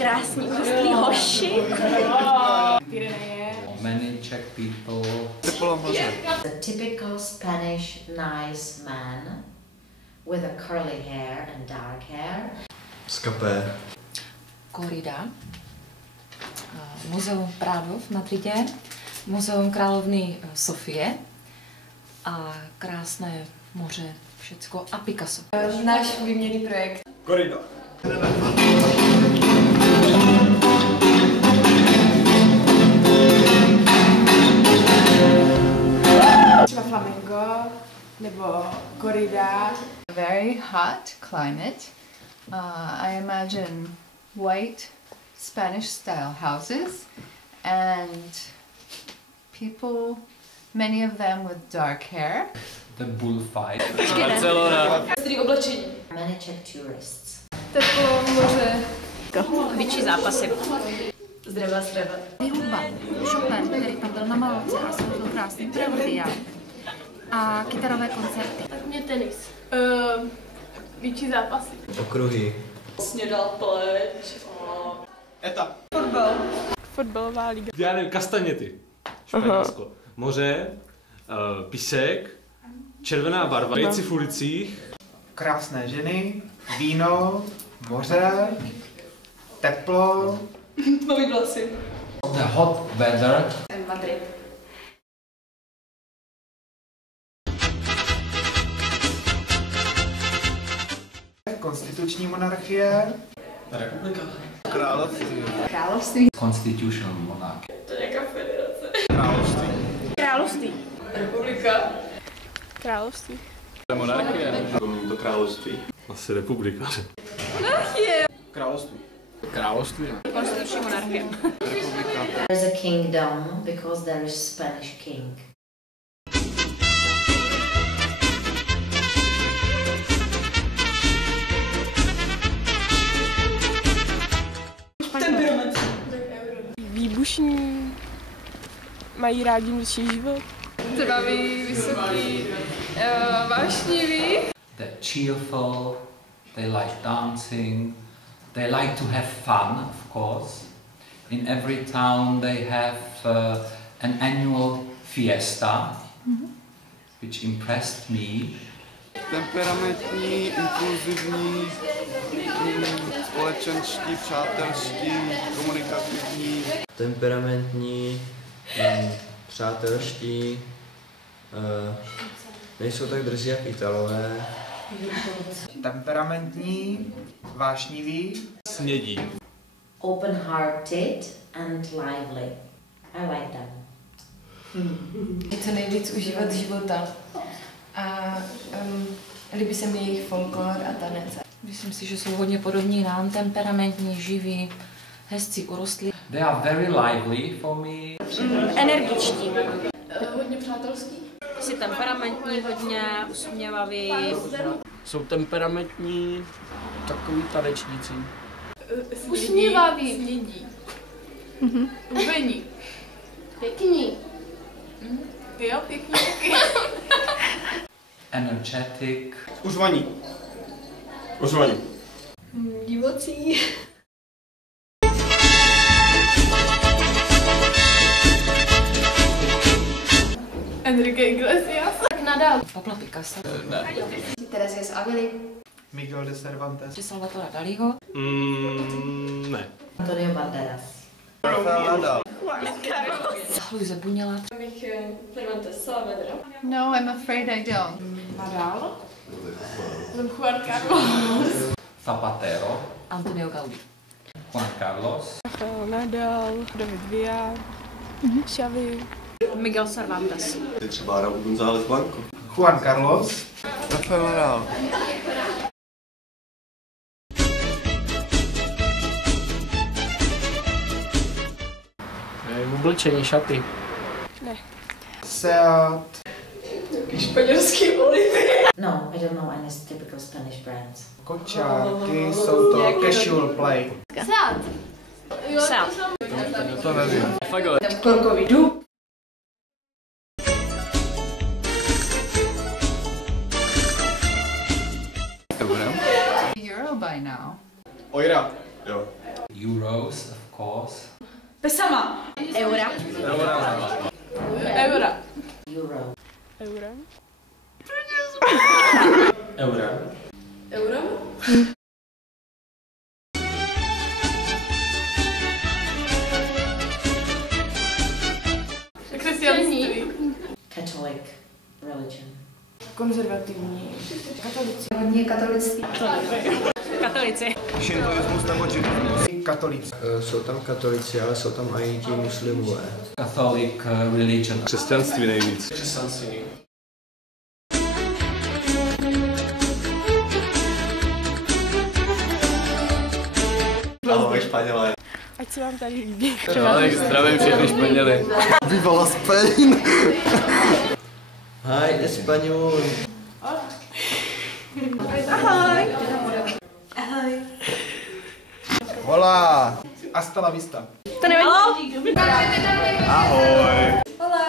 krásní úzlí hoši. Many Czech people. The typical Spanish nice man with a curly hair and dark hair. Skapé. Korida, Muzeum Prado v Madridě, Muzeum královny Sofie a krásné moře, všecko a Picasso. Náš výměnný projekt. Korida. Třeba flamenco nebo korida. Very hot climate. I imagine white Spanish style houses and people, many of them with dark hair. The bullfight. Strý oblečení. Many Czech tourists. Teplo, moře. Větší zápasy. Zdreva. Hudba, Chopin, který tam byl na Malce a jsou to krásný preludia a kytarové koncerty. Tak mě tenis. Větší zápasy. Okruhy. Snědal pleč. Eta. Fotbalová liga. Já nevím, kastaněty. Španělsko. Moře, písek, červená barva, věci v ulicích. Krásné ženy, víno, moře, teplo. Nový vlasy. The hot weather. Madrid. Konstituční monarchie. Republika. Království. Constitutional monarchy. To je nějaká federace. Království. Království. Republika. Království. Monarchie. To království. Asi republika. Království. Království. Konstituční monarchie. There's a kingdom because there is Spanish king. Temperament. Výbušní. Mají rádi noční život. Trvavý, vysoký, vášnivý. They're cheerful. They like dancing. They like to have fun, of course. In every town they have an annual fiesta, which impressed me. Temperamentní, impulzivní, společenští, přátelští, komunikativní. Temperamentní, přátelští, nejsou tak drzí jak Italové. Temperamentní, vášnivý. Snědí. Open-hearted and lively. I like them. Co nejvíc užívat života a líbí se mi jejich folklor a tanec. Myslím si, že jsou hodně podobní nám, temperamentní, živí, hezcí, urostlí. They are very lively for me. Energičtí. Hodně přátelský. Jsi temperamentní, hodně usměvavý. Jsou temperamentní, takový tanečníci. Usměvavý. Snědí. Hubení. Pěkní. Jo, pěkný taky. Energetic. Uzvaní. Uzvaní. Divocí. Enrique Iglesias. Tak nadal. Pablo Picasso. Terezie z Avily. Miguel de Cervantes. Salvatora Dalího. Ne. Antonio Banderas. Rafael Nadal. Luise Buñuel. Cervantes Saavedra. No, I'm afraid I don't. Nadal. Juan Carlos. Zapatero. Antonio Gaudí. Juan Carlos. Rafael Nadal. David Villa. Xavi. Miguel Cervantes. Třeba Raúl González Blanco. Juan Carlos. Rafael Nadal. Oblečení, šaty. Seat. Španělský olivy. No, I don't know any typical Spanish brands. Kočárky, jsou to casual play. Seat. Jo, Seat. To nevím. Korkový dub. Euro by now. Ojra. Jo. Euros, of course. Pesama. Eura. Eura. Euro. Eura. Eura. Euro. Křesťanství. Catholic religion. Konzervativní. Katolici. Hodně katolictví. Katolici. Šintoismus nebo džidismus? Katolíci. Jsou tam katolici, ale jsou tam i ti muslimové. Catholic religion. Křesťanství nejvíc. Ahoj Španělé. Ať se vám tady líbí. Tak zdravím všechny Španěly. Viva Spain! Hi, Español. Ahoj. Ahoj. Hola. Hasta la vista. To nevadí. Ahoj. Hola.